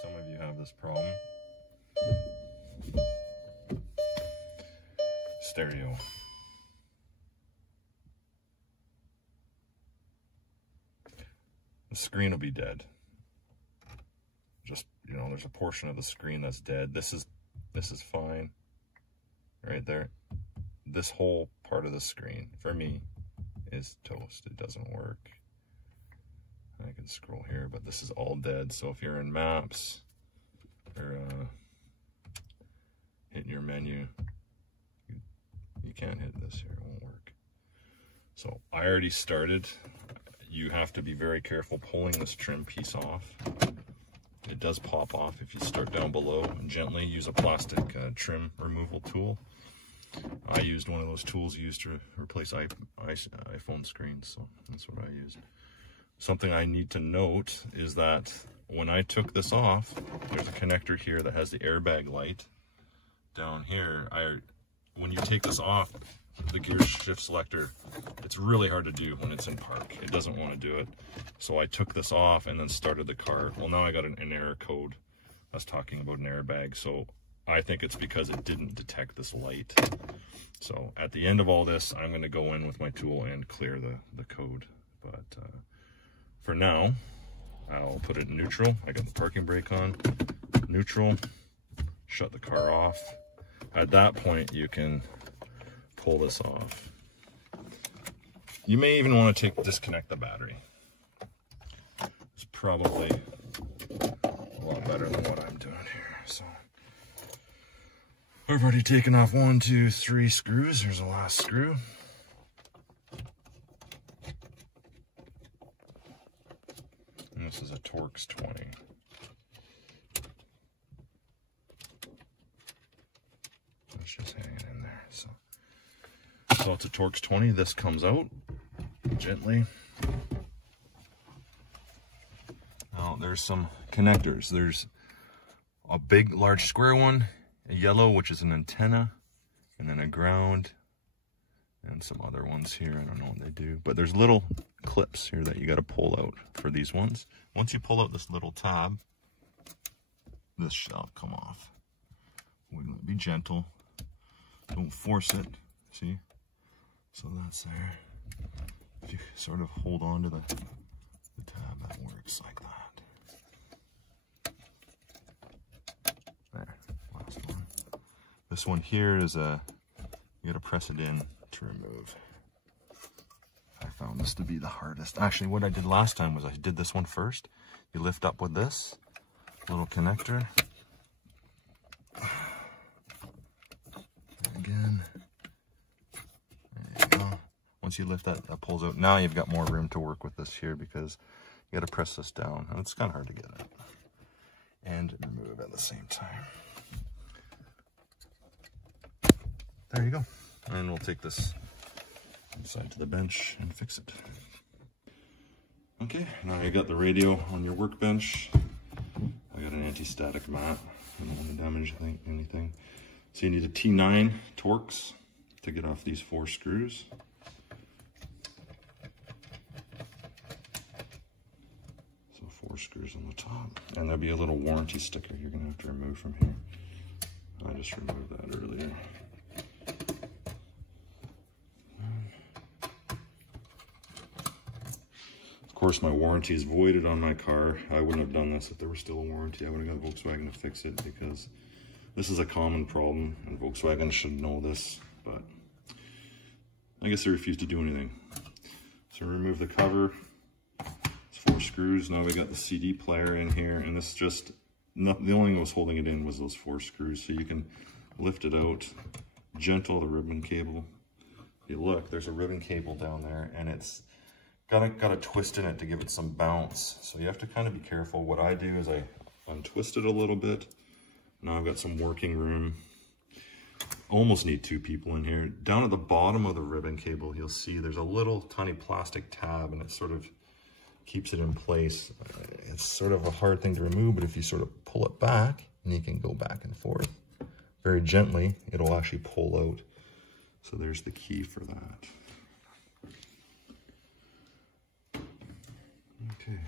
some of you have this problem. Stereo. The screen will be dead. Just, you know, there's a portion of the screen that's dead. This is fine. Right there. This whole part of the screen, for me, is toast. It doesn't work. I can scroll here, but this is all dead. So if you're in maps or hitting your menu, you can't hit this here, it won't work. So I already started. You have to be very careful pulling this trim piece off. It does pop off if you start down below and gently use a plastic trim removal tool. I used one of those tools used to replace iPhone screens, so that's what I used. Something I need to note is that when I took this off, there's a connector here that has the airbag light. Down here, when you take this off, the gear shift selector, it's really hard to do when it's in park. It doesn't want to do it. So I took this off and then started the car. Well, now I got an error code that's talking about an airbag. So I think it's because it didn't detect this light. So at the end of all this, I'm going to go in with my tool and clear the code. But for now, I'll put it in neutral. I got the parking brake on. Neutral. Shut the car off. At that point, you can pull this off. You may even want to disconnect the battery. It's probably a lot better than what I'm doing here. So I've already taken off 1, 2, 3 screws. Here's the last screw. And this is a Torx 20. It's just hanging in there. So it's a Torx 20. This comes out gently. Now there's some connectors. There's a big, large square one, a yellow, which is an antenna, and then a ground, and some other ones here. I don't know what they do, but there's little clips here that you got to pull out for these ones. Once you pull out this little tab, this shall come off. Be gentle. Don't force it. See? So that's there. If you sort of hold on to the tab, that works like that. There, last one. This one here is you gotta press it in to remove. I found this to be the hardest. Actually, what I did last time was I did this one first. You lift up with this little connector. Again. Once you lift that, that pulls out. Now you've got more room to work with this here because you got to press this down. And it's kind of hard to get it. And remove at the same time. There you go. And we'll take this inside to the bench and fix it. Okay, now you got the radio on your workbench. I got an anti-static mat. I don't want to damage anything. So you need a T9 Torx to get off these 4 screws. So 4 screws on the top. And there'll be a little warranty sticker you're going to have to remove from here. I just removed that earlier. Of course, my warranty is voided on my car. I wouldn't have done this if there was still a warranty. I would have got Volkswagen to fix it because this is a common problem and Volkswagen should know this, but I guess they refused to do anything. So remove the cover. It's 4 screws. Now we got the CD player in here, and this just, the only thing that was holding it in was those 4 screws. So you can lift it out, gentle the ribbon cable. If you look, there's a ribbon cable down there, and it's got a twist in it to give it some bounce. So you have to kind of be careful. What I do is I untwist it a little bit. Now I've got some working room. Almost need 2 people in here. Down at the bottom of the ribbon cable, you'll see there's a little tiny plastic tab, and it sort of keeps it in place. It's sort of a hard thing to remove, but if you sort of pull it back, and you can go back and forth very gently, it'll actually pull out. So there's the key for that. Okay,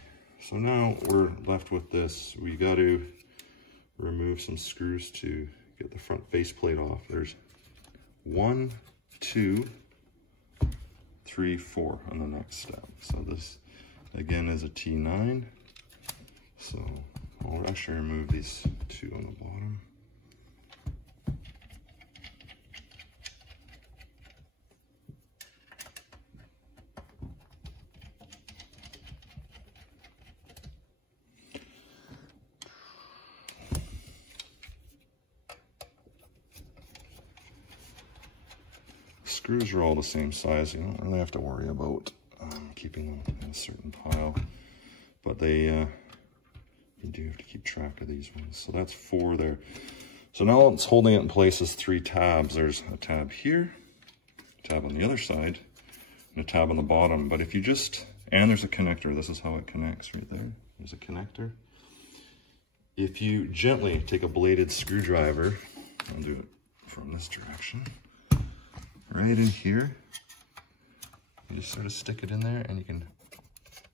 So now we're left with this. We got to remove some screws to get the front faceplate off. There's 1, 2, 3, 4 on the next step. So this again is a T9. So I'll actually remove these 2 on the bottom. Screws are all the same size. You don't really have to worry about keeping them in a certain pile, but they you do have to keep track of these ones. So that's 4 there. So now what's holding it in place is 3 tabs. There's a tab here, a tab on the other side, and a tab on the bottom. But if you just, and there's a connector. This is how it connects right there. There's a connector. If you gently take a bladed screwdriver, I'll do it from this direction, right in here, you just sort of stick it in there and you can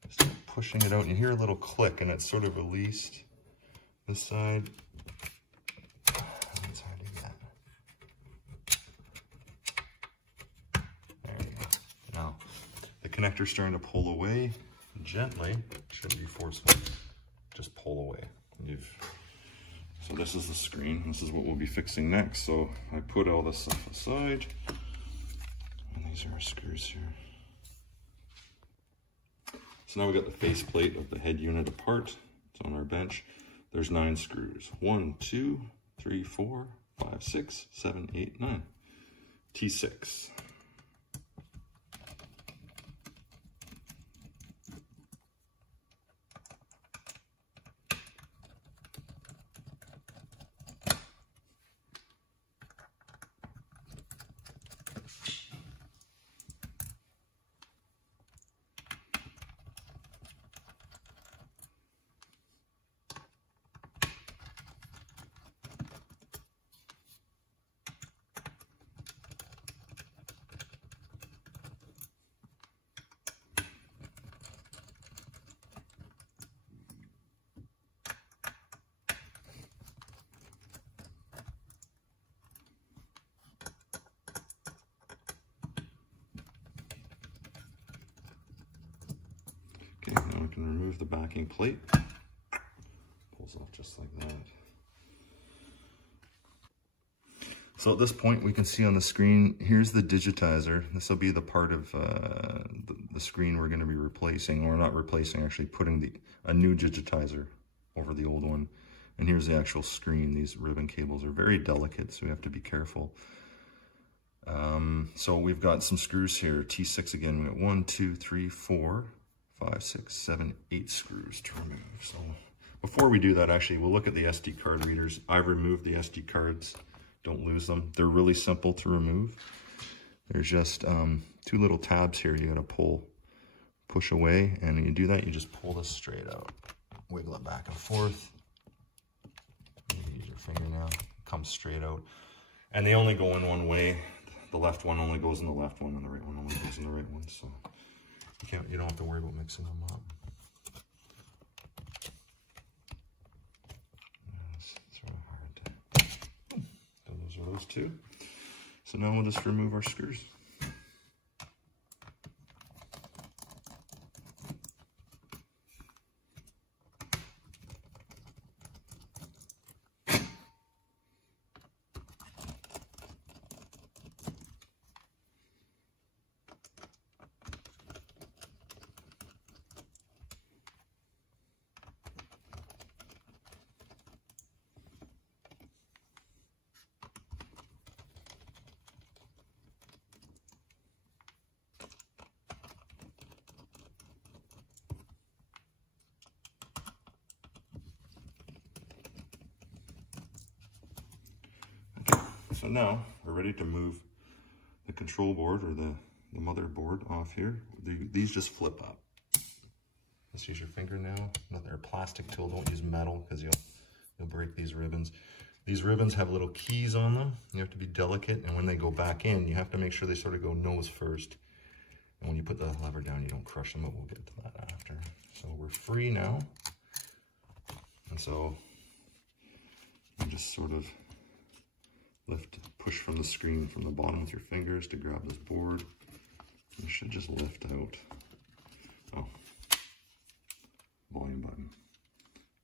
start pushing it out, and you hear a little click and it's sort of released this side. That's how I do that. There you go. Now the connector's starting to pull away gently. Shouldn't be forceful. Just pull away. So this is the screen. This is what we'll be fixing next. So I put all this stuff aside, and these are our screws here. So now we got the faceplate of the head unit apart. It's on our bench. There's 9 screws. 1, 2, 3, 4, 5, 6, 7, 8, 9. T6. Okay, now we can remove the backing plate. Pulls off just like that. So at this point, we can see on the screen, here's the digitizer. This will be the part of the screen we're going to be replacing, or not replacing, actually putting a new digitizer over the old one. And here's the actual screen. These ribbon cables are very delicate, so we have to be careful. So we've got some screws here, T6 again. We got 1, 2, 3, 4, 5, 6, 7, 8 screws to remove. So before we do that, actually, we'll look at the SD card readers. I've removed the SD cards. Don't lose them. They're really simple to remove. There's just 2 little tabs here you gotta push away, and when you do that, you just pull this straight out. Wiggle it back and forth. Use your fingernail, comes straight out. And they only go in one way. The left one only goes in the left one, and the right one only goes in the right one. So you don't have to worry about mixing them up. It's really hard to. So those are those 2. So now we'll just remove our screws. So now we're ready to move the control board or the motherboard off here. These just flip up. Let's use your fingernail. They're a plastic tool. Don't use metal because you'll break these ribbons. These ribbons have little keys on them. You have to be delicate, and when they go back in, you have to make sure they sort of go nose first. And when you put the lever down, you don't crush them, but we'll get to that after. So we're free now. And so you just sort of push from the screen from the bottom with your fingers to grab this board. You should just lift out. Oh, volume button.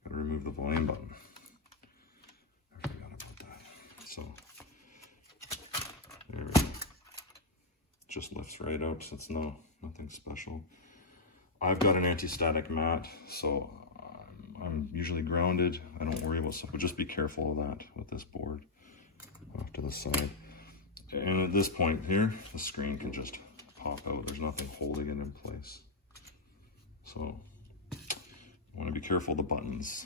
Gotta remove the volume button. I forgot about that. So there we go. Just lifts right out. So it's nothing special. I've got an anti-static mat, so I'm usually grounded. I don't worry about stuff, but just be careful of that with this board off to the side. And at this point here, the screen can just pop out. There's nothing holding it in place. So you want to be careful of the buttons.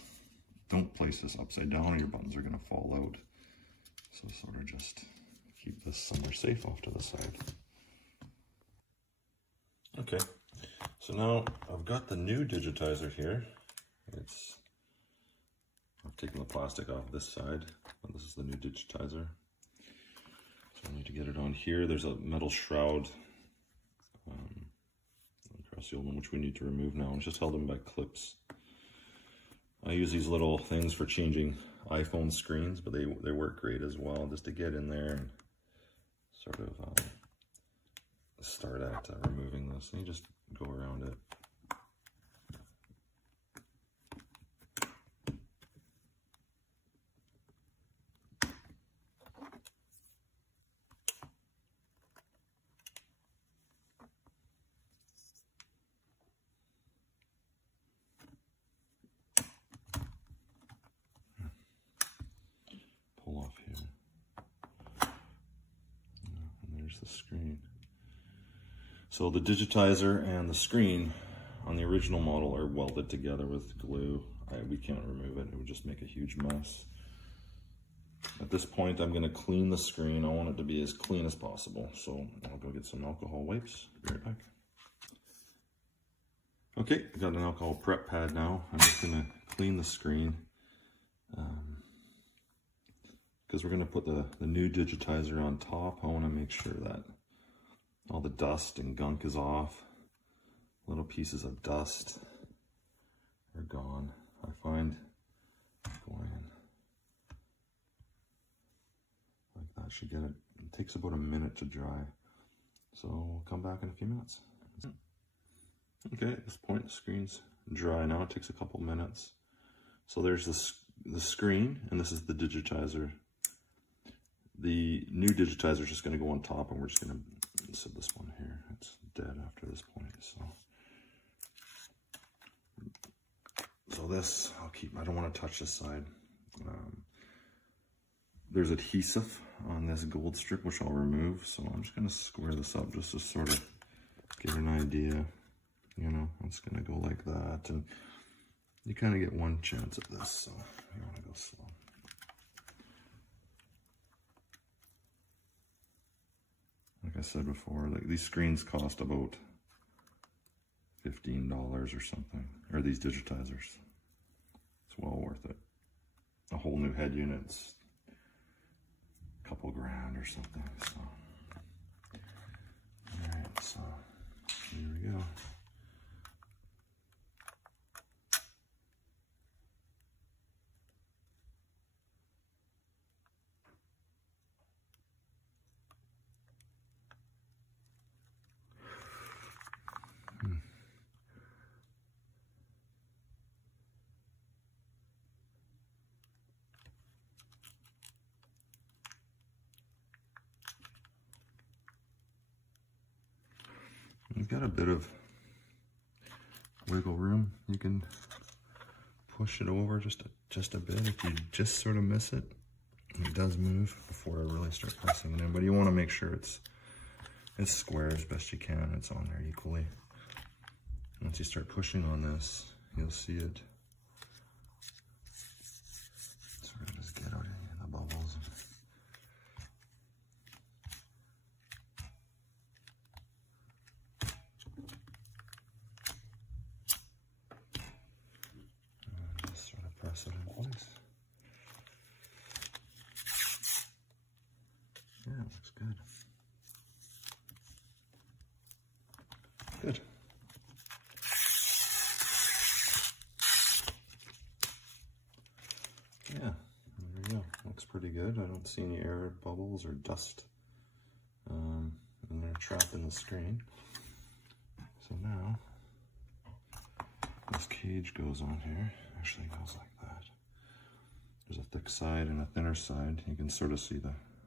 Don't place this upside down or your buttons are going to fall out. So sort of just keep this somewhere safe off to the side. Okay, so now I've got the new Digitizer here. I've taken the plastic off this side, but this is the new Digitizer. So I need to get it on here. There's a metal shroud across the old one, which we need to remove now. It's just held in by clips. I use these little things for changing iPhone screens, but they work great as well, just to get in there and sort of start at removing this. And you just go around it. Pull off here. And there's the screen. So the Digitizer and the screen on the original model are welded together with glue. We can't remove it. It would just make a huge mess. At this point, I'm going to clean the screen. I want it to be as clean as possible. So I'll go get some alcohol wipes. Be right back. Okay, I've got an alcohol prep pad now. I'm just going to clean the screen. Because we're going to put the new Digitizer on top. I want to make sure that all the dust and gunk is off. Little pieces of dust are gone. I find going in like that should get it. It takes about a minute to dry. So we'll come back in a few minutes. Okay, at this point the screen's dry now. It takes a couple minutes. So there's the screen, and this is the Digitizer. The new Digitizer is just going to go on top, and we're just going to set this one here. It's dead after this point. So this I'll keep. I don't want to touch this side. There's adhesive on this gold strip, which I'll remove. So I'm just going to square this up just to sort of give an idea. You know, it's going to go like that, and you kind of get one chance at this. So you want to go slow. Like I said before, like these screens cost about $15 or something, or these Digitizers. It's well worth it. A whole new head unit's a couple grand or something. So, all right, so here we go. You've got a bit of wiggle room. You can push it over just a bit. If you just sort of miss it, it does move before I really start pressing it in. But you want to make sure it's square as best you can. It's on there equally. Once you start pushing on this, you'll see it sort of just get out in the bubbles. Press it in place. Yeah, it looks good. Good. good. I don't see any air bubbles or dust and they're trapped in the screen. So now this cage goes on here, actually goes like that. There's a thick side and a thinner side. You can sort of see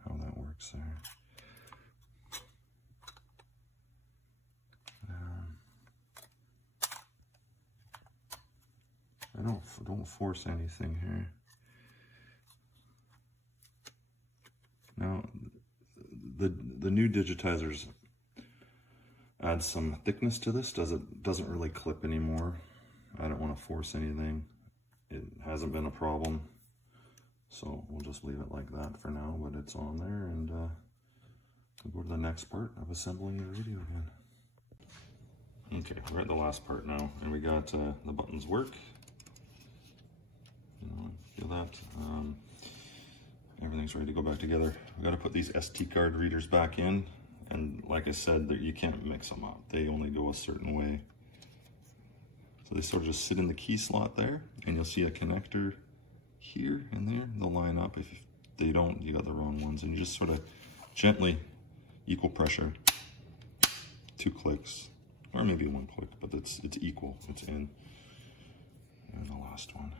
how that works there. I don't force anything here. Now, the new digitizers add some thickness to this. Doesn't really clip anymore. I don't want to force anything. It hasn't been a problem, so we'll just leave it like that for now. But it's on there, and we'll go to the next part of assembling your radio again. Okay, we're at the last part now, and we got the buttons work. You know, feel that. Everything's ready to go back together. We got to put these SD card readers back in, and like I said, you can't mix them up. They only go a certain way. So they sort of just sit in the key slot there, and you'll see a connector here and there. They'll line up. If they don't, you got the wrong ones, and you just sort of gently, equal pressure, 2 clicks, or maybe 1 click, but it's equal. It's in. And the last one.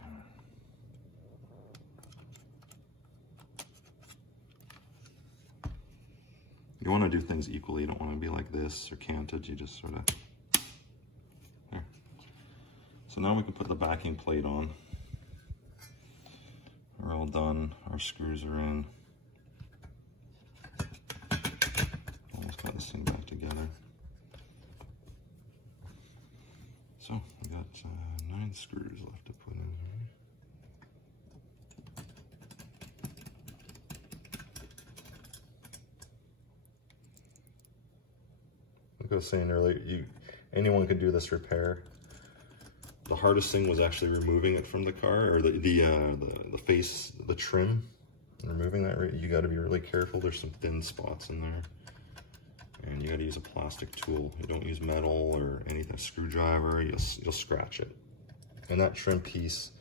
You want to do things equally. You don't want to be like this or canted. You just sort of there. So now we can put the backing plate on. We're all done. Our screws are in. Almost got this thing back together. So we got 9 screws left to put in here. Like I was saying earlier, anyone could do this repair. The hardest thing was actually removing it from the car, or the face, the trim. Removing that, you got to be really careful. There's some thin spots in there, and you got to use a plastic tool. You don't use metal or anything, screwdriver. You'll scratch it. And that trim piece,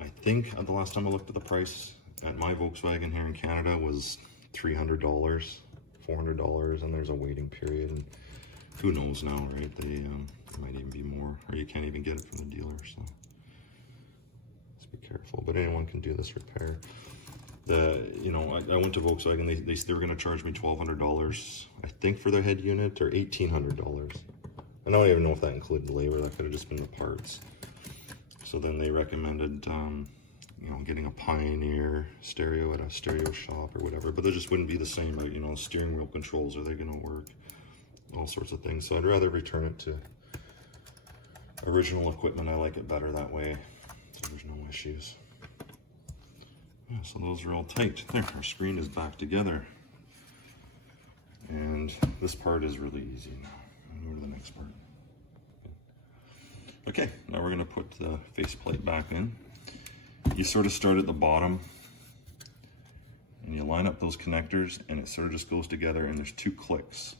I think the last time I looked at the price at my Volkswagen here in Canada was $300, $400, and there's a waiting period, and who knows now, right? They might even be more, or you can't even get it from the dealer, so just be careful. But anyone can do this repair. I went to Volkswagen, they were going to charge me $1,200, I think, for their head unit, or $1,800. I don't even know if that included labor. That could have just been the parts. So then they recommended getting a Pioneer stereo at a stereo shop or whatever, but they just wouldn't be the same. Steering wheel controls, are they going to work? All sorts of things. So I'd rather return it to original equipment. I like it better that way, so there's no issues. Yeah, so those are all tight. There, our screen is back together. And this part is really easy now. I'll go to the next part. Okay, now we're going to put the faceplate back in. You sort of start at the bottom and you line up those connectors, and it sort of just goes together, and there's 2 clicks.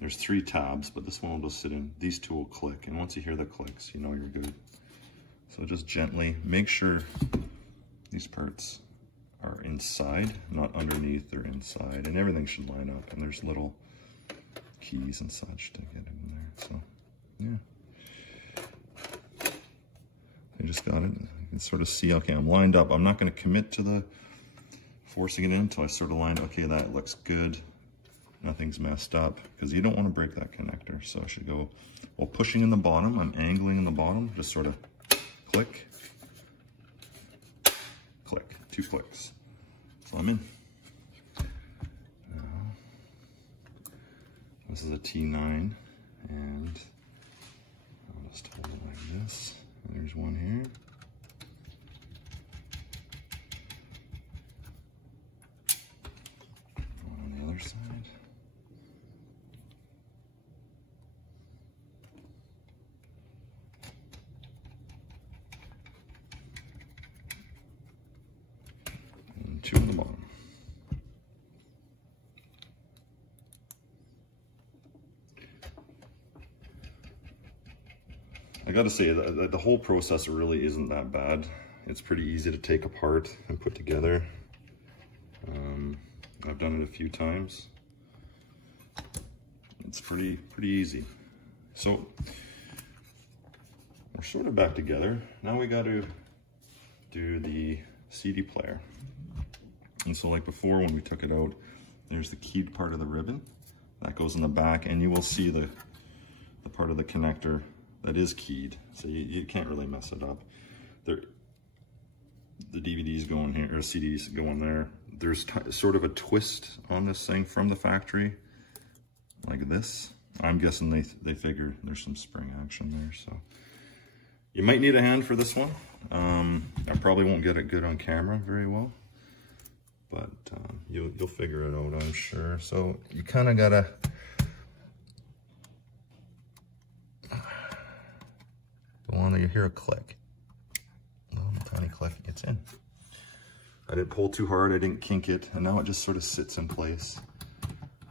There's 3 tabs, but this one will just sit in. These 2 will click, and once you hear the clicks, you know you're good. So just gently make sure these parts are inside, not underneath, they're inside, and everything should line up, and there's little keys and such to get in there. So yeah, I just got it. You can sort of see, okay, I'm lined up. I'm not going to commit to the forcing it in until I sort of line, okay, that looks good, nothing's messed up, because you don't want to break that connector. So I should go, while pushing in the bottom, I'm angling in the bottom, just sort of click, click, 2 clicks. So I'm in. Now, this is a T9, and I'll just hold it like this. There's one here. One on the other side. And 2 on the bottom. I gotta say, the whole process really isn't that bad. It's pretty easy to take apart and put together. I've done it a few times. It's pretty easy. So we're sort of back together. Now we got to do the CD player. And so like before, when we took it out, there's the keyed part of the ribbon that goes in the back, and you will see the part of the connector that is keyed, so you can't really mess it up. The DVDs go in here, or CDs go in there. There's sort of a twist on this thing from the factory, like this. I'm guessing they figure there's some spring action there, so you might need a hand for this one. I probably won't get it good on camera very well, but you'll figure it out, I'm sure. So you kind of gotta go on there. You hear a click, a little tiny click. It's in. I didn't pull too hard. I didn't kink it, and now it just sort of sits in place.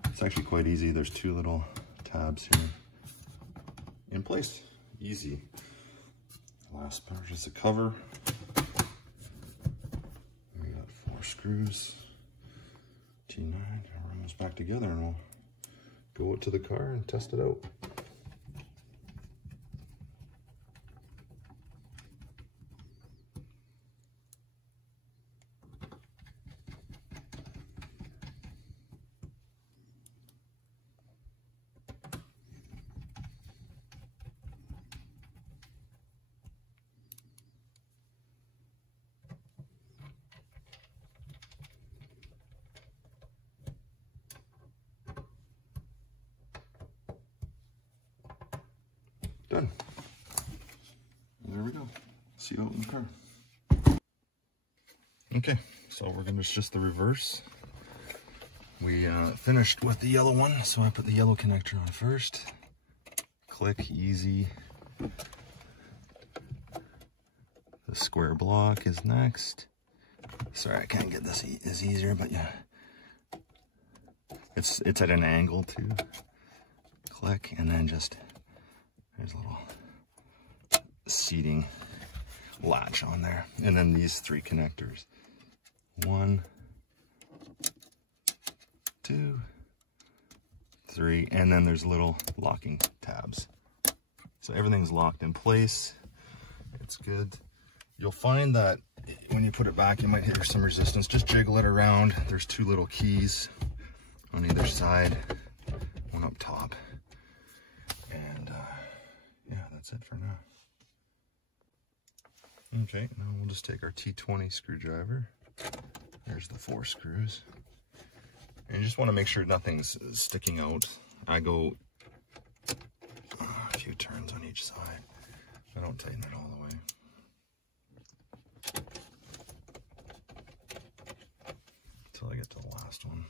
It's actually quite easy. There's two little tabs here in place. Easy. Last part is the cover. We got 4 screws, T9. We're almost back together, and we'll go out to the car and test it out. Done. There we go. See you out in the car. Okay, so we're gonna just the reverse. We finished with the yellow one, so I put the yellow connector on first. Click, easy. The square block is next. Sorry, I can't get this is easier, but yeah, it's at an angle too. Click, and then just there's a little seating latch on there. And then these 3 connectors. 1, 2, 3, and then there's little locking tabs. So everything's locked in place. It's good. You'll find that when you put it back, you might hit some resistance. Just jiggle it around. There's 2 little keys on either side, one up top. And yeah, that's it for now. Okay, now we'll just take our T20 screwdriver. There's the 4 screws. And you just want to make sure nothing's sticking out. I go a few turns on each side. I don't tighten it all the way. Until I get to the last one.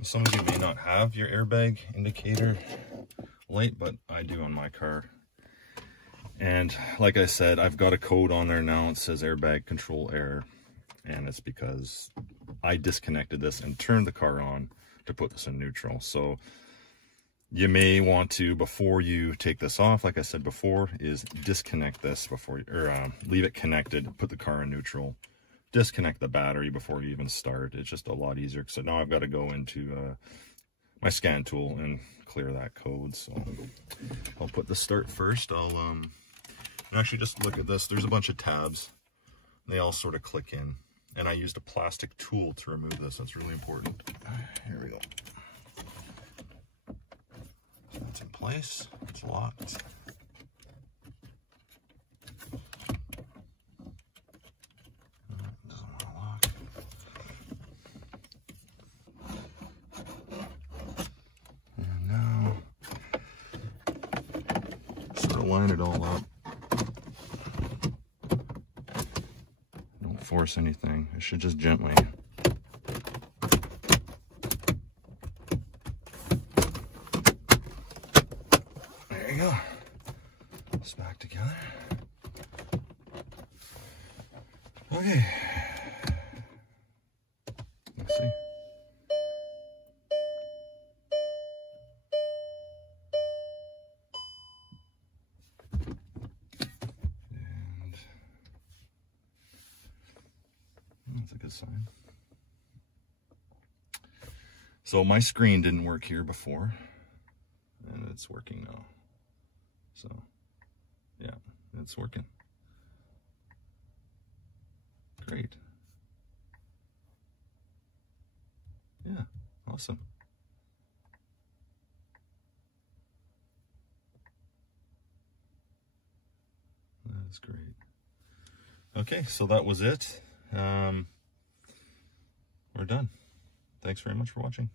Some of you may not have your airbag indicator light, but I do on my car. And like I said, I've got a code on there now. It says airbag control error, and it's because I disconnected this and turned the car on to put this in neutral. So you may want to, before you take this off, like I said before, is disconnect this before, or leave it connected, put the car in neutral. Disconnect the battery before you even start. It's just a lot easier. So now I've got to go into my scan tool and clear that code. So I'll put the start first. I'll actually just look at this. There's a bunch of tabs. They all sort of click in. And I used a plastic tool to remove this. That's really important. Here we go. So it's in place. It's locked. Line it all up. Don't force anything. I should just gently. There you go. It's back together. Okay. good sign. So my screen didn't work here before, and it's working now. So yeah, it's working. Great. Yeah, awesome. That's great. Okay, so that was it. We're done. Thanks very much for watching.